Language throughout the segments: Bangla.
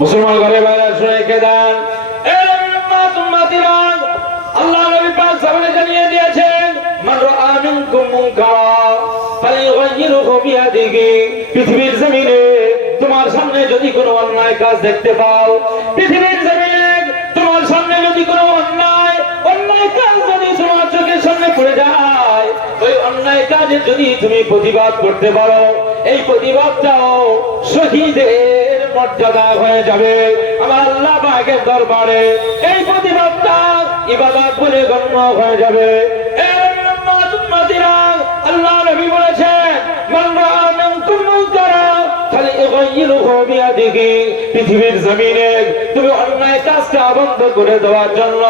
মুসলমান ঘরে বাইরে শুনে রেখে দেন, আল্লাহ নবী পাক সামনে জানিয়ে দিয়েছেন, মান রাআ মিনকুম মুনকারা ফালইয়ুগাইয়িরহু বিয়াদিহি। পৃথিবীর জমিনে তোমার সামনে যদি কোনো অন্যায় কাজ দেখতে পাও, পৃথিবীর জমিনে তোমার সামনে যদি কোনো অন্যায় কাজ যদি তোমার চোখের সামনে পড়ে যায়, ওই অন্যায় কাজে যদি তুমি প্রতিবাদ করতে পারো, এই প্রতিবাদটাও শহীদের মর্যাদা হয়ে যাবে আমার আল্লাহ পাকের দরবারে। এই প্রতিবাদটা ইবাদত বলে গণ্য হয়ে যাবে। আল্লাহ নবী বলেছেন, মান রাআ মিনকুম মুনকারা ফালইয়ুগাইয়িরহু বিয়াদিহি। পৃথিবীর জমিনে তুমি অন্যায় কাজটা বন্ধ করে দেওয়ার জন্য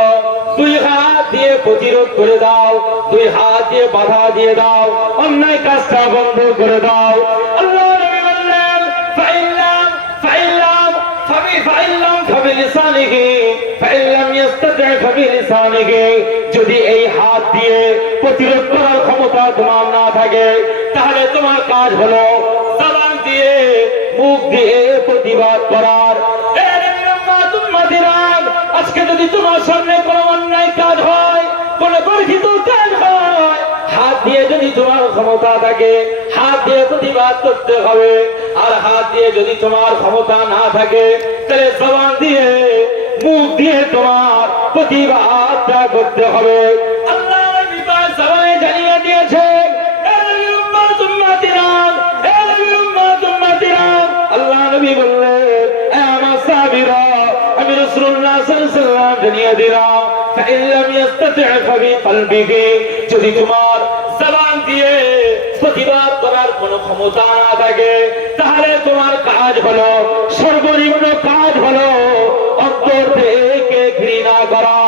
দুই হাত দিয়ে প্রতিরোধ করে দাও, দুই হাত দিয়ে বাধা দিয়ে দাও, অন্যায় কাজটা বন্ধ করে দাও। আল্লাহ নবী বললেন, যদি এই হাত দিয়ে প্রতিরোধ করার ক্ষমতা তোমার না থাকে, তাহলে তোমার কাজ হলো জবান দিয়ে, মুখ দিয়ে প্রতিবাদ করার। আজকে যদি তোমার সামনে কোনো অন্যায় কাজ হয়, কোন গর্হিত কাজ হয়, হাত দিয়ে যদি তোমার ক্ষমতা থাকে, হাত দিয়ে প্রতিবাদ করতে হবে। আর হাত দিয়ে যদি তোমার ক্ষমতা না থাকে, তাহলে জবান দিয়ে, মুখ দিয়ে তোমার প্রতিবাদটা করতে হবে। আল্লাহ জবানে জানিয়ে দিয়েছে, আল্লাহ নবী বললেন, আমার সাহাবীরা, আমি রাসূলুল্লাহ সাল্লাল্লাহু আলাইহি ওয়াসাল্লাম জানিয়ে দিলাম, ফাইন লাম ইস্তাতি' ফাবিকলবিহি। যদি তোমার জবান দিয়ে প্রতিবাদ করার কোনো ক্ষমতা না থাকে, তাহলে তোমার কাজ হলো, সর্বনিম্ন কাজ হলো অন্তর থেকে ঘৃণা করা।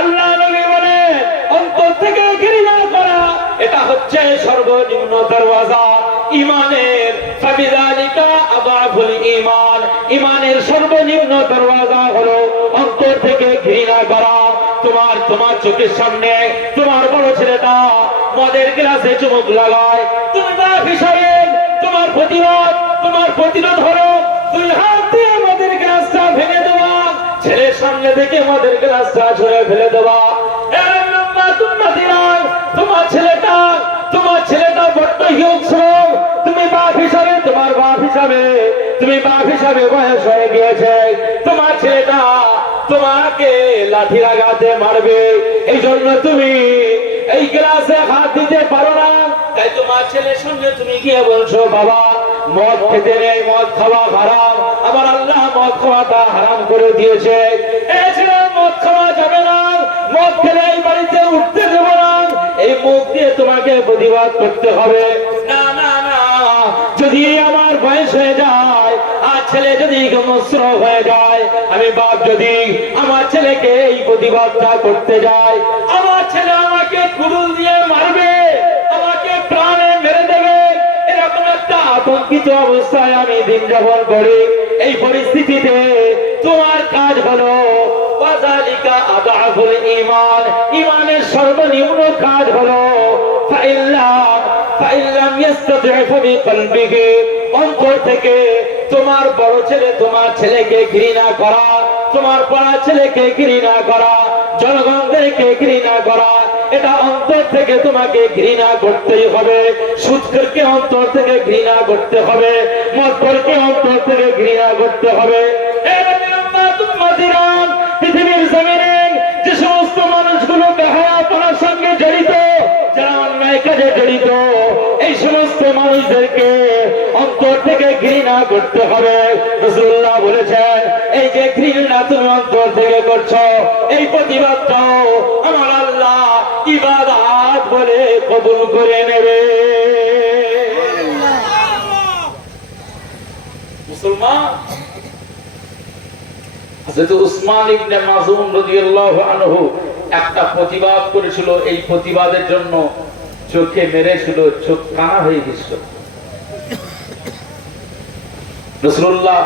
আল্লাহ নবী বলেন, অন্তর থেকে ঘৃণা করা এটা হচ্ছে সর্বনিম্ন দরওয়াজা ঈমানের। ফাবিযালিকা আযাফুল ঈমান। ঈমানের সর্বনিম্ন দরওয়াজা হলো অন্তর থেকে ঘৃণা করা। তোমার চোখের সামনে তোমার বড় ছেলেটা মদের গ্লাসে চুমুক লাগায়, তুমি বাপ হিসাবে তোমার প্রতিরোধ হলো দুই হাত দিয়ে মদের গ্লাসটা ভেঙে দেওয়া, ছেলের সামনে থেকে মদের গ্লাসটা ছুঁড়ে ফেলে দেওয়া। তোমার ছেলেটা বড্ড হিংস্র, তুমি বাপ হিসাবে বয়স হয়ে গিয়েছে, তোমার ছেলেটা তোমাকে লাঠি লাগাতে মারবে, এই জন্য তুমি এই গ্লাসে হাত দিতে পারো না। তাই তোমার ছেলের সঙ্গে তুমি গিয়ে বলছো, বাবা মদ খেতে নেই, মদ খাওয়া হারাম, আমার আল্লাহ মদ খাওয়াটা হারাম করে দিয়েছে, এই ছেলে মদ খাওয়া যাবে না, মদ খেলে এই বাড়িতে উঠতে দেব না। এই মুখ দিয়ে তোমাকে প্রতিবাদ করতে হবে। না না না, যদি আমার বয়স হয়ে যায় আর ছেলে যদি হিংস্র হয়ে যায়, আমি বাপ যদি আমার ছেলেকে এই প্রতিবাদটা করতে যায়, আমার ছেলে আমাকে কুড়ুল দিয়ে মারবে, আমাকে প্রাণে মেরে দেবে, এরকম একটা আতঙ্কিত অবস্থায় আমি দিন যাপন করি। এই পরিস্থিতিতে তোমার কাজ হলো ওয়াযালিকা আযাফুল ঈমান। ঈমানের সর্বনিম্ন কাজ হলো ফাইন লাম ইস্তাতি' ফাবিকলবিহি। অন্তর থেকে তোমার বড় ছেলে তোমার ছেলেকে ঘৃণা করা, তোমার পড়া ছেলেকে ঘৃণা করা, জনগণদেরকে ঘৃণা করা, এটা অন্তর থেকে তোমাকে ঘৃণা করতেই হবে। সুদখোরকে অন্তর থেকে ঘৃণা করতে হবে, মদখোরকে অন্তর থেকে ঘৃণা করতে হবে। পৃথিবীর জমিনে যে সমস্ত মানুষগুলো বেহায়াপনার সঙ্গে জড়িত, যারা অন্যায় কাজে জড়িত, এই সমস্ত মানুষদেরকে অন্তর থেকে ঘৃণা করতে হবে। রাসূলুল্লাহ বলেছেন, এই যে ঘৃণা তুমি অন্তর থেকে করছো, এই প্রতিবাদটাও আমার আল্লাহ ইবাদত বলে কবুল করে নেবে। মুসলমান হযরত উসমান ইবনে মাযউন রাদিয়াল্লাহু আনহু একটা প্রতিবাদ করেছিল, এই প্রতিবাদের জন্য চোখে মেরেছিল, চোখ কানা হয়ে গেছিল। রাসূলুল্লাহ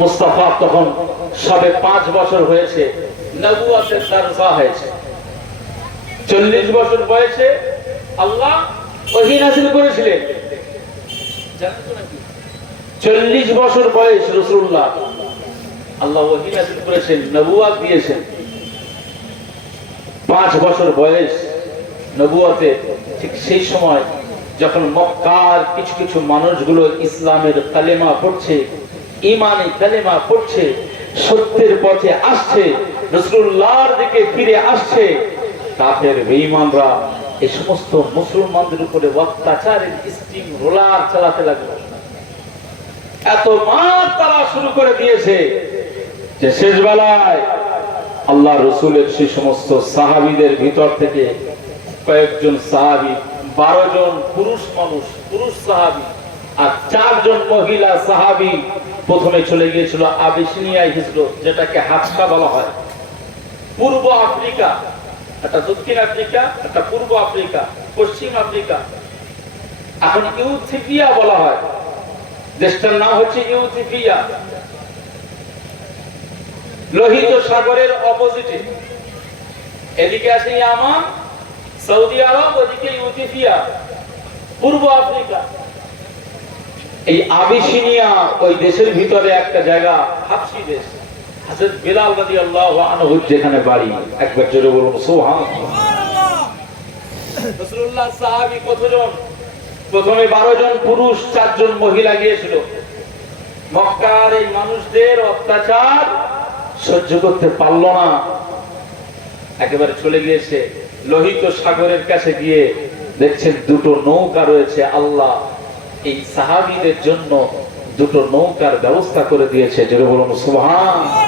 মুস্তাফা তখন সবে 5 বছর হয়েছে, নবুয়তের দরজা হয়েছে। 40 বছর বয়সে আল্লাহ ওহী নাযিল করেছিলেন জানেন তো নাকি? 40 বছর বয়স রাসূলুল্লাহ, আল্লাহ ওহী নাযিল করেছেন, নবুয়ত দিয়েছেন। 5 বছর বয়স নবুয়তে, ঠিক সেই সময় যখন মক্কার কিছু কিছু মানুষগুলো ইসলামের কালেমা পড়ছে, ঈমানে কালেমা পড়ছে, সত্যের পথে আসছে, রাসূলুল্লাহর দিকে ফিরে আসছে, কাফের বেঈমানরা এই সমস্ত মুসলমানদের উপরে অত্যাচারের স্টিম রোলার চালাতে লাগলো। এত মার তারা শুরু করে দিয়েছে যে শেষ বেলায় আল্লাহ রসুলের সেই সমস্ত সাহাবীদের ভিতর থেকে কয়েকজন সাহাবী, 12 জন পুরুষ মানুষ, পুরুষ সাহাবী, আর 4 জন মহিলা সাহাবী প্রথমে চলে গিয়েছিল আবিসিনিয়ায় হিজরত, যেটাকে হাবশা বলা হয়। পূর্ব আফ্রিকা, একটা দক্ষিণ আফ্রিকা, একটা পূর্ব আফ্রিকা, পশ্চিম আফ্রিকা, এখন ইথিওপিয়া বলা হয়। দেশটার নাম হচ্ছে ইথিওপিয়া। লোহিত সাগরের অপোজিটে, এদিকে আছে ইয়ামান, সৌদি আরব, ওদিকে ইথিওপিয়া, পূর্ব আফ্রিকা। এই আবিসিনিয়া ওই দেশের ভিতরে একটা জায়গা, হাবশি দেশ। হযরত বিলাল রাদিয়াল্লাহু আনহু যেখানে বাড়ি, একবার জোরে বলুন সুবহানাল্লাহ। রাসূলুল্লাহ সাহাবী কতজন? প্রথমে 12 জন পুরুষ, 4 জন মহিলা গিয়েছিল। মক্কার এই মানুষদের অত্যাচার সহ্য করতে পারল না, একেবারে চলে গিয়েছে লোহিত সাগরের কাছে। গিয়ে দেখছেন 2টো নৌকা রয়েছে। আল্লাহ এই সাহাবীদের জন্য 2টো নৌকার ব্যবস্থা করে দিয়েছে, জোরে বলুন সুবহানাল্লাহ।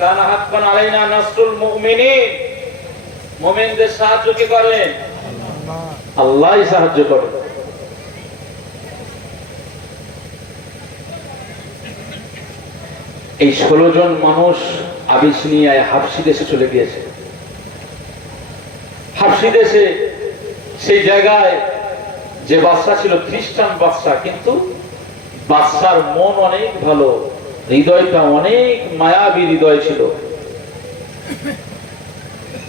কানা হাক্কান আলাইনা নাসরুল মুমিনিন, মুমিনদের সাহায্য কে করেন? আল্লাহই সাহায্য করেন। এই 16 জন মানুষ আবিসিনিয়ায় হাবশি দেশে চলে গিয়েছে। হাবশি দেশে সেই জায়গায় যে বাদশা ছিল খ্রিস্টান বাদশা, কিন্তু বাদশার মন অনেক ভালো, হৃদয়টা অনেক মায়াবী হৃদয় ছিল।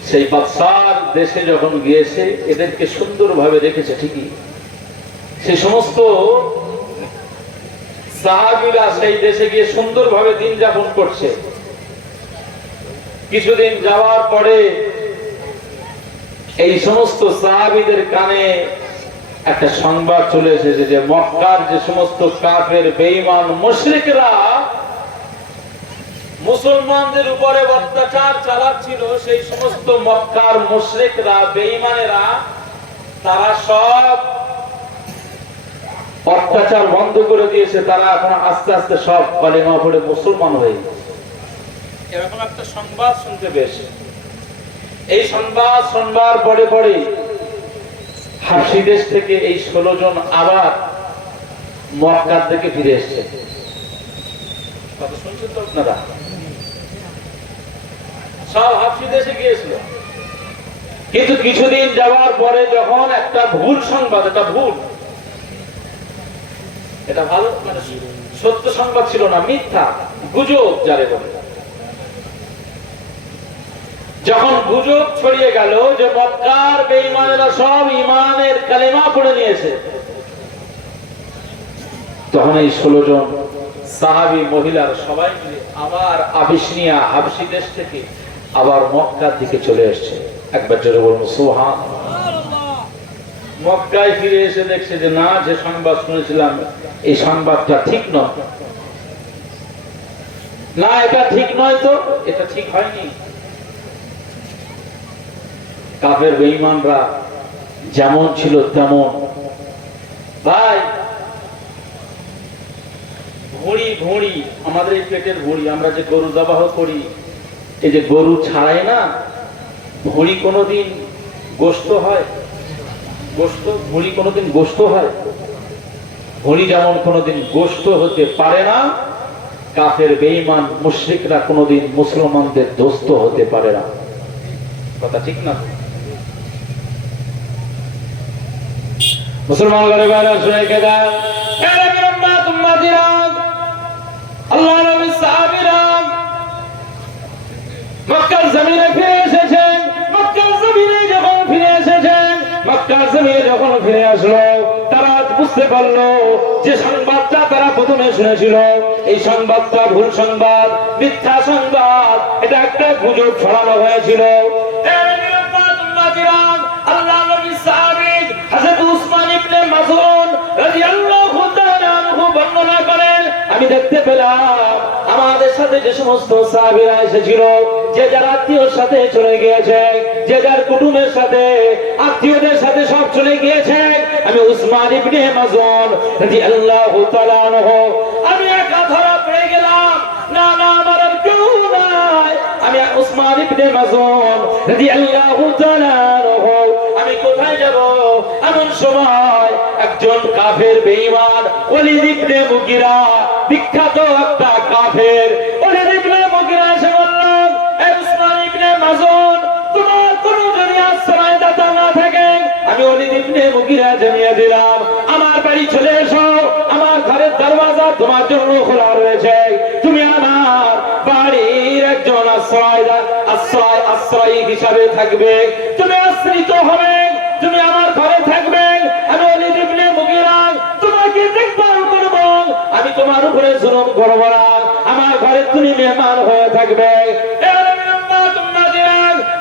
সেই বাদশার দেশে যখন গিয়েছে, এদেরকে সুন্দরভাবে রেখেছে ঠিকই। সেই সমস্ত সাহাবীরা সেই দেশে গিয়ে সুন্দরভাবে দিন যাপন করছে। কিছুদিন যাওয়ার পরে এই সমস্ত সাহাবীদের কানে একটা সংবাদ চলে এসেছে যে মক্কার যে সমস্ত কাফের বেঈমান মুশরিকরা মুসলমানদের উপরে অত্যাচার চালাচ্ছিল, সেই সমস্ত মক্কার মুশরিকরা, বেঈমানেরা, তারা সব অত্যাচার বন্ধ করে দিয়েছে। তারা এখন আস্তে আস্তে সব কালেমা পড়ে মুসলমান হয়ে গেছে। এরকম একটা সংবাদ শুনতে বেশ। এই সংবাদ শুনবার পরে পরে হাবশি দেশ থেকে এই 16 জন আবার মক্কার দিকে ফিরে এসেছে। কথা শুনছেন তো আপনারা? সব হাবশি দেশে গিয়েছিল, কিন্তু কিছুদিন যাওয়ার পরে যখন একটা ভুল সংবাদ, এটা ভালো মানে সত্য সংবাদ ছিল না, মিথ্যা, গুজব যারে বলে, যখন গুজব ছড়িয়ে গেল যে মক্কার বেঈমানেরা সব ঈমানের কালেমা পড়ে নিয়েছে, তখন এই 16 জন সাহাবী মহিলার সবাই মিলে আবার আবিসিনিয়া হাবশি দেশ থেকে আবার মক্কার দিকে চলে এসেছে। একবার জোরে বলুন সুবহানাল্লাহ। মক্কায় ফিরে এসে দেখছে যে না, যে সংবাদ শুনেছিলাম এই সংবাদটা ঠিক নয়, না এটা ঠিক নয়, তো এটা ঠিক হয়নি। কাফের বেঈমানরা যেমন ছিল তেমন। ভাই, ভুঁড়ি আমাদের এই পেটের ভুঁড়ি, আমরা যে গরু জবাহ করি, এই যে গরু ছাড়াই না, ভুঁড়ি কোনোদিন গোশত হয়? ভুঁড়ি কোনোদিন গোশত হয়? ভুঁড়ি যেমন কোনোদিন গোশত হতে পারে না, কাফের বেঈমান মুশরিকরা কোনোদিন মুসলমানদের দোস্ত হতে পারে না। কথা ঠিক না? মুসলমান ঘরে বাইরে শুনে গেদা আল্লাহ নবী সাহাবীরা মক্কার জমিনে ফিরে এসেছেন। মক্কার জমিনে যখন ফিরে এসেছেন, জমিনে যখন ফিরে আসলো, তারা বুঝতে পারলো যে সংবাদটা তারা প্রথমে শুনেছিল এই সংবাদটা ভুল সংবাদ, মিথ্যা সংবাদ, এটা একটা গুজব ছড়ানো হয়েছিল। আল্লাহ নবী সাহাবী হযরত উসমান ইবনে মাযউন রাদিয়াল্লাহু তাআলা আনহু বর্ণনা করেন, আমি দেখতে পেলাম আমাদের সাথে যে সমস্ত সাহাবীরা এসেছিল, যে যার আত্মীয়র সাথে চলে গিয়েছে, যে যার কুটুমের সাথে আত্মীয়দের সাথে সব চলে গিয়েছে, আমি উসমান ইবনে মাযউন রাদিয়াল্লাহু তাআলা আনহু আমি একা ধরা পড়ে গেলাম। না না, আমার আর কেউ নাই, আমি উসমান ইবনে মাযউন রাদিয়াল্লাহু তাআলা আনহু আমি কোথায় যাব? এমন সময় একজন কাফের বেঈমান ওলীদ ইবনে মুগীরা, বিখ্যাত একটা কাফের ওলীদ ইবনে মুগীরা এসে বলল, এ উসমান ইবনে মাযউন, তোমার কোনো যদি আশ্রয়দাতা না থাকে, আমি ওলীদ ইবনে মুগীরা জানিয়ে দিলাম, আমার বাড়ি চলে এসো, আমার ঘরের দরওয়াজা তোমার জন্য খোলা রয়েছে, তুমি আমার বাড়ির একজন আশ্রয় হিসাবে থাকবে, তুমি আশ্রিত হবে, তুমি আমার ঘরে থাকবে, আমি ওলীদ ইবনে মুগীরা তোমাকে দেখভাল করব, আমি তোমার উপরে জুলুম করব না, আমার ঘরে তুমি মেহমান হয়ে থাকবে।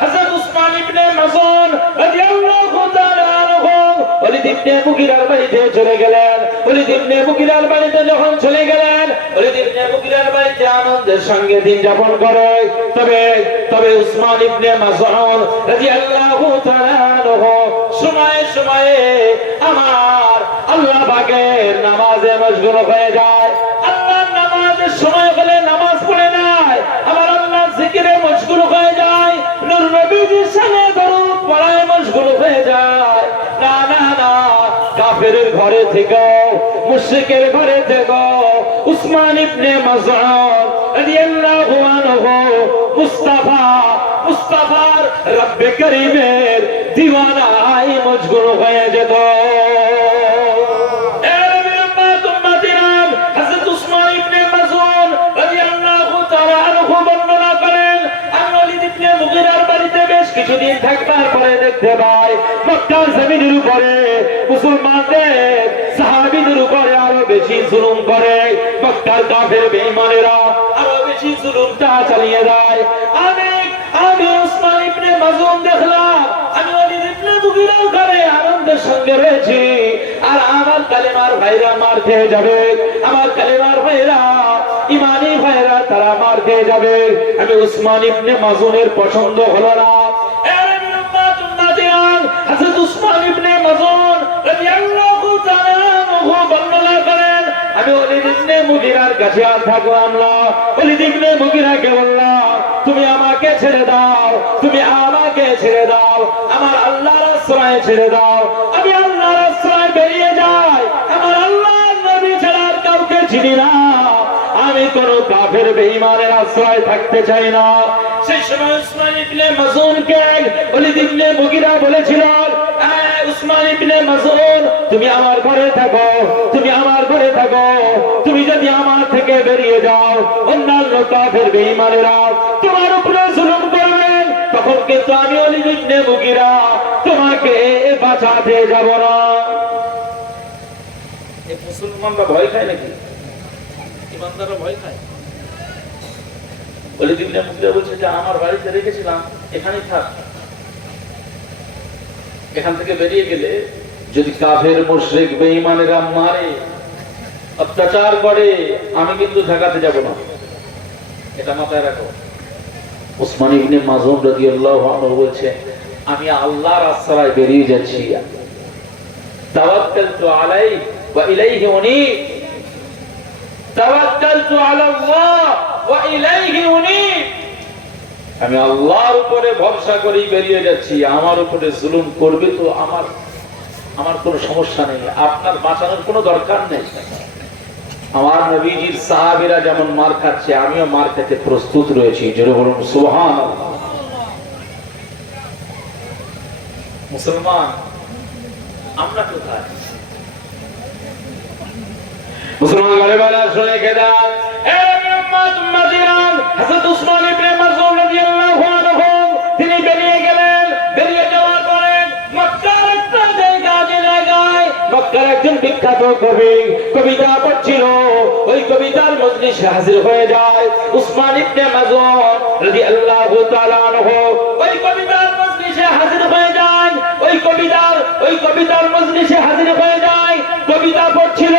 হযরত উসমান ইবনে মাযউন রাদিয়াল্লাহু তাআলা আনহু ওলীদ ইবনে মুগীরার বাড়িতে চলে গেলেন। ওলীদ ইবনে মুগীরার বাড়িতে যখন চলে গেলেন, ওলীদ ইবনে মুগীরার বাড়িতে আনন্দের সঙ্গে দিন যাপন করে। তবে উসমান ইবনে মাযউন রাদিয়াল্লাহু তাআলা আনহু সময়ে সময়ে আমার আল্লাহ পাকের নামাজে মশগুল হয়ে যায়। আল্লাহর নামাজের সময় হলে নামাজ পড়ে নাই, আমার আল্লাহর জিকিরে মশগুল হয়ে যায়, নূর নবীজির সামনে দরুদ পড়ায় মশগুল হয়ে যায়। না না না, কাফেরের ঘরে থেকে, মুশরিকের ঘরে থেকে উসমান ইবনে মাযউন রাদিয়াল্লাহু আনহু মুস্তাফার রব্বে করিমের দিওয়ানায় মশগুল হয়ে যেত। হযরত উসমান ইবনে মাযউন রাদিয়াল্লাহু তাআলা আনহু বর্ণনা করেন, আমি ওলীদ ইবনে মুগীরার বাড়িতে বেশ কিছুদিন থাকবার পরে দেখতে পাই মক্কার জমিনের উপরে মুসলমানদের সাহাবীদের উপরে আরো বেশি জুলুম করে, মক্কার কাফের বেঈমানেরা আরো বেশি জুলুমটা চালিয়ে দেয়। আমি উসমান ইবনে মাযউন দেখলাম, আমি ওলীদ ইবনে মুগীরার ঘরে আনন্দের সঙ্গে রয়েছি, আর আমার কালেমার ভাইরা মার খেয়ে যাবে, আমার কালেমার ভাইরা, ইমানি ভাইরা তারা মার খেয়ে যাবে। আমি উসমান ইবনে মাযউনের পছন্দ হলো না। হযরত উসমান ইবনে মাযউন রাদিয়াল্লাহু তাআলা আনহু বর্ণনা করেন, আমি ওলীদ ইবনে মুগীরার কাছে আর থাকলাম না। ওলীদ ইবনে মুগীরাকে বললাম, তুমি আমাকে ছেড়ে দাও, তুমি আমাকে ছেড়ে দাও, আমার আল্লাহর আশ্রয় ছেড়ে দাও, আমি আল্লাহর আশ্রয় বেরিয়ে যাই, আমার আল্লাহর নবী ছাড়া আর কাউকে চিনি না, আমি কোন কাফের বেঈমানের আশ্রয় থাকতে চাই না। সেই সময় উসমান ইবনে মাযউনকে ওলীদ ইবনে মুগীরা বলেছিল, উসমান ইবনে মাযউন, তুমি আমার ঘরে থাকো, তুমি আমার ঘরে থাকো, তুমি যদি আমার থেকে বেরিয়ে যাও, অন্যান্য কাফের বেঈমানেরা তোমার উপরে জুলুম করবেন, তখন কিন্তু আমি ওলীদ ইবনে মুগীরা তোমাকে বাঁচাতে যাব না। এই মুসলমানরা ভয় খায় নাকি? ইমানদাররা ভয় খায়? ওলীদ ইবনে মুগীরা বলছে যে আমার বাড়িতে রেখেছিলাম, এখানেই থাক, এখান থেকে বেরিয়ে গেলে যদি কাফের মুশরিক বেঈমানেরা মারে, অত্যাচার করে, আমি কিন্তু ঠেকাতে যাব না, এটা মাথায় রাখো। উসমান ইবনে মাযউন রাদিয়াল্লাহু আনহু বলছে, আমি আল্লাহর আশ্রয় বেরিয়ে যাচ্ছি, তাওয়াক্কালতু আলাইহি ওয়া ইলাইহি উনীব, তাওয়াক্কালতু আলাল্লাহ ওয়া ইলাইহি উনীব, আমি আল্লাহর উপরে ভরসা করি বেরিয়ে যাচ্ছি, আমার উপরে জুলুম করবে তো আমার কোনো সমস্যা নেই, আপনার বাঁচানোর কোনো দরকার নেই। আমার নবীজির সাহাবীরা যেমন মার খাচ্ছে, আমিও মার খেতে প্রস্তুত রয়েছি, জোরে বলুন সুবহানাল্লাহ। মুসলমান আমরা কোথায়? মুসলমান ঘরে বালা শুনে খেদান, হযরত উসমান ইবনে মাযউন রাদিয়াল্লাহু আনহু তিনি বেরিয়ে গেলেন। বেরিয়ে যাওয়ার পরে মক্কার একটা জায়গা মক্কার একজন বিখ্যাত কবি কবিতা পড়ছিল, ওই কবিতার মজলিসে হাজির হয়ে যায় উসমান ইবনে মাযউন রাদিয়াল্লাহু তাআলা আনহু। ওই কবিতার মজলিসে হাজির হয়ে যায়, ওই কবিতার মজলিসে হাজির হয়ে যায়। কবিতা পড়ছিল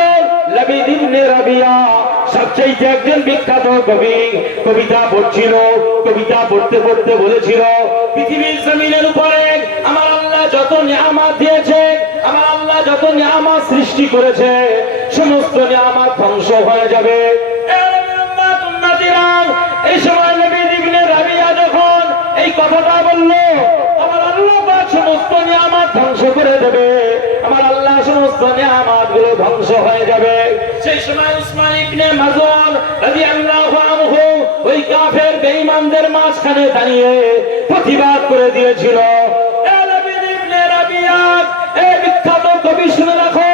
লাবিদ ইবনে রাবিয়া, সবচেয়ে একজন বিখ্যাত কবি কবিতা পড়ছিল। কবিতা পড়তে পড়তে বলেছিল, পৃথিবীর জমিনের উপরে আমার আল্লাহ যত নিয়ামত দিয়েছে, আমার আল্লাহ যত নিয়ামত সৃষ্টি করেছে, সমস্ত নিয়ামত ধ্বংস হয়ে যাবে। এই সময় লাবিদ ইবনে রাবিয়া যখন এই কথাটা বলল, আমার আল্লাহ পাক সমস্ত নিয়ামত ধ্বংস করে দেবে, আমার আল্লাহ সমস্ত নিয়ামত গুলো ধ্বংস হয়ে যাবে। সেই সময় উসমান ইবনে মাযউন রাদিয়াল্লাহু আনহু ওই কাফের বেঈমানদের মাঝখানে দাঁড়িয়ে প্রতিবাদ করে দিয়েছিল, এ লাবিদ ইবনে রাবিয়া, এই বিখ্যাত কবি শুনে রাখো,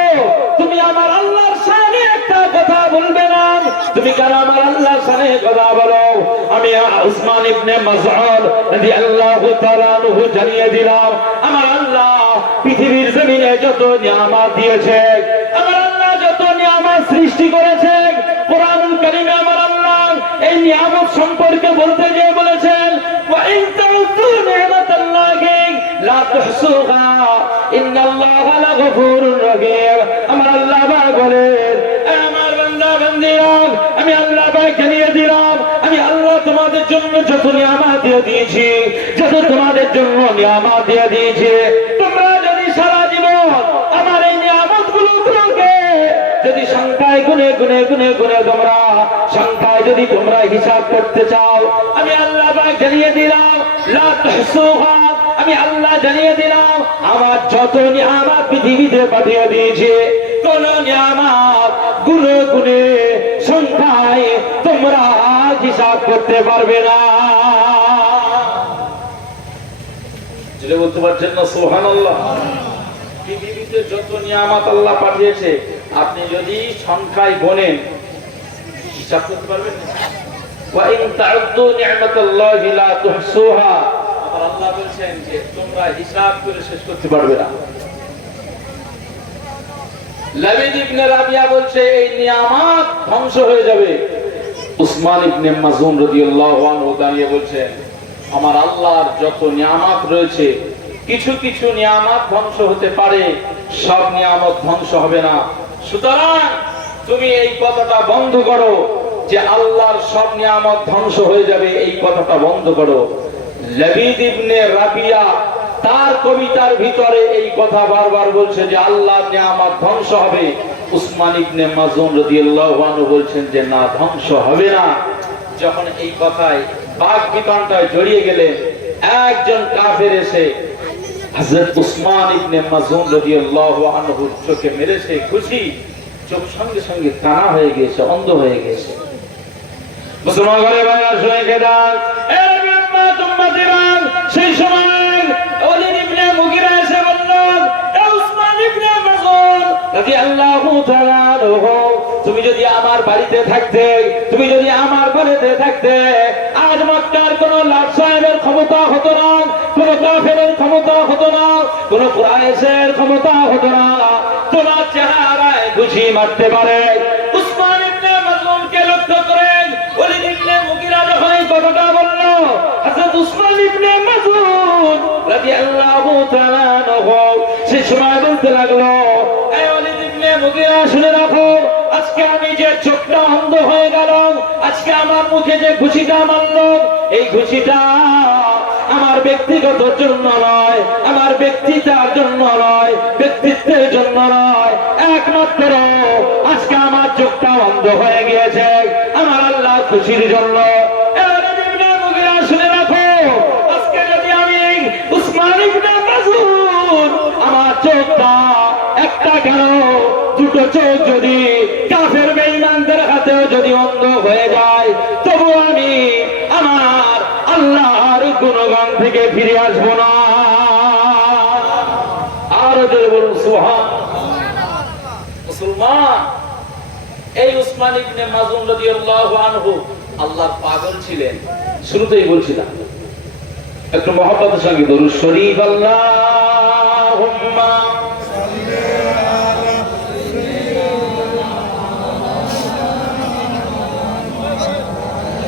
তুমি আমার আল্লাহর শানে একটা কথা বলবে না, তুমি কেন আমার আল্লাহর শানে কথা বলো? আমি উসমান ইবনে মাযউন রাদিয়াল্লাহু তাআলা আনহু জানিয়ে দিলাম, আমার আল্লাহ পৃথিবীর জমিনে যত নিয়ামত দিয়েছে, আমার আল্লাহ যত নিয়ামত সৃষ্টি করেছে, কোরআনুল কারীমে আমার আল্লাহ এই নিয়ামত সম্পর্কে বলতে গিয়ে বলেছেন, ওয়া ইন তাউদ্দু নি'মাতাল্লাহি লা তুহসুহা ইন্নাল্লাহা লাগফুরুর রহিম। আমার আল্লাহ পাক বলেন, আমার বান্দা বান্দীরা, আমি আল্লাহ পাক জানিয়ে দিলাম, আমি আল্লাহ তোমাদের জন্য যত নিয়ামত দিয়ে দিয়েছি, যত তোমাদের জন্য নিয়ামত দিয়ে দিয়েছি, তোমরা যদি সারা জীবন আমার এই নিয়ামতগুলোকে যদি সংখ্যায় গুনে গুনে গুনে গুনে তোমরা সংখ্যায় যদি তোমরা হিসাব করতে চাও, আমি আল্লাহ পাক জানিয়ে দিলাম, লা তুহসুহা, আমি আল্লাহ জানিয়ে দিলাম, আমার যত নিয়ামত পৃথিবীতে পাঠিয়ে দিয়েছি, কোন নিয়ামত গুনে গুনে সংখ্যায় তোমরা হিসাব করতে পারবে না। যেটা বলতে পারছেন না সুবহানাল্লাহ? পৃথিবীতে যত নিয়ামত আল্লাহ পাঠিয়েছে, আপনি যদি সংখ্যায় গোনেন হিসাব করতে পারবেন না। ওয়া ইন তাউদ্দু নি'মাতাল্লাহি লা তুহসুহা, আমার আল্লাহ বলেন যে তোমরা হিসাব করে শেষ করতে পারবে না। লাবিদ ইবনে রাবিয়া বলছে এই নিয়ামত ধ্বংস হয়ে যাবে। উসমান ইবনে মাযউন রাদিয়াল্লাহু আনহু দাঁড়িয়ে বলছেন, আমার আল্লাহর যত নিয়ামত রয়েছে, কিছু কিছু নিয়ামত ধ্বংস হতে পারে, সব নিয়ামত ধ্বংস হবে না। সুতরাং তুমি এই কথাটা বন্ধ করো যে আল্লাহর সব নিয়ামত ধ্বংস হয়ে যাবে, এই কথাটা বন্ধ করো। লাবিদ ইবনে রাবিয়া তার কবিতার ভিতরে এই কথা বারবার বলছে যে আল্লাহর নিয়ামত ধ্বংস হবে। উসমান ইবনে মাযউন রাদিয়াল্লাহু আনহু বলছেন যে না, ধ্বংস হবে না। যখন এই কথায় বাক বিতণ্ডায় জড়িয়ে গেলেন, একজন কাফের এসে হযরত উসমান ইবনে মাযউন রাদিয়াল্লাহু আনহুর চোখে মেরেছে খুশি, চোখ সঙ্গে সঙ্গে কানা হয়ে গিয়েছে, অন্ধ হয়ে গিয়েছে। মুসলমান ঘরে ভাইরা শুনে গেলেন, সেই সময় ওয়ালিদ ইবনে মুগিরা এসে বলল, এ উসমান ইবনে মাযউন রাদিয়াল্লাহু তাআলা আনহু, তুমি যদি আমার বাড়িতে থাকতে, তুমি যদি আমার বাড়িতে থাকতে, আজ মক্কার কোন লাট সাহেবের ক্ষমতা হতো না, কোন কাফেরের ক্ষমতা হতো না, কোন কুরাইশের ক্ষমতা হতো না, তোমার চেহারায় ঘুষি মারতে পারে। উসমান ইবনে মাযউনকে লক্ষ্য করেন ওয়ালিদ ইবনে মুগিরা যখন এই কথাটা বলল, হযরত উসমান ইবনে মাযউন রাদিয়াল্লাহু তাআলা আনহু সেই সময় বলতে লাগলো, এই ওয়ালিদ ইবনে মুগিরা শুনে রাখো, আজকে আমি যে চোখটা অন্ধ হয়ে গেলাম, আজকে আমার মুখে যে ঘুষিটা মারলো, এই ঘুষিটা আমার ব্যক্তিগত জন্য নয়, আমার ব্যক্তিতার জন্য নয়, ব্যক্তিত্বের জন্য নয়, একমাত্র আজকে আমার চোখটা অন্ধ হয়ে গিয়েছে আমার আল্লাহ খুশির জন্য। শুনে রাখো, আজকে যদি আমি উসমান ইবনে মাযউন আমার চোখটা একটা কেন দুটো চোখ যদি কাফের বেঈমানদের হাতেও যদি অন্ধ হয়ে যায়, তবু আমি আমার আল্লাহর গুণগান থেকে ফিরে আসবো না। আর ওদের বলুন সুবহানাল্লাহ। মুসলমান, এই উসমান ইবনে মাযউন রাদিয়াল্লাহু আনহু আল্লাহর পাগল ছিলেন। শুরুতেই বলছিলাম, একটু মহব্বতের সঙ্গে দরুদ শরীফ আল্লাহ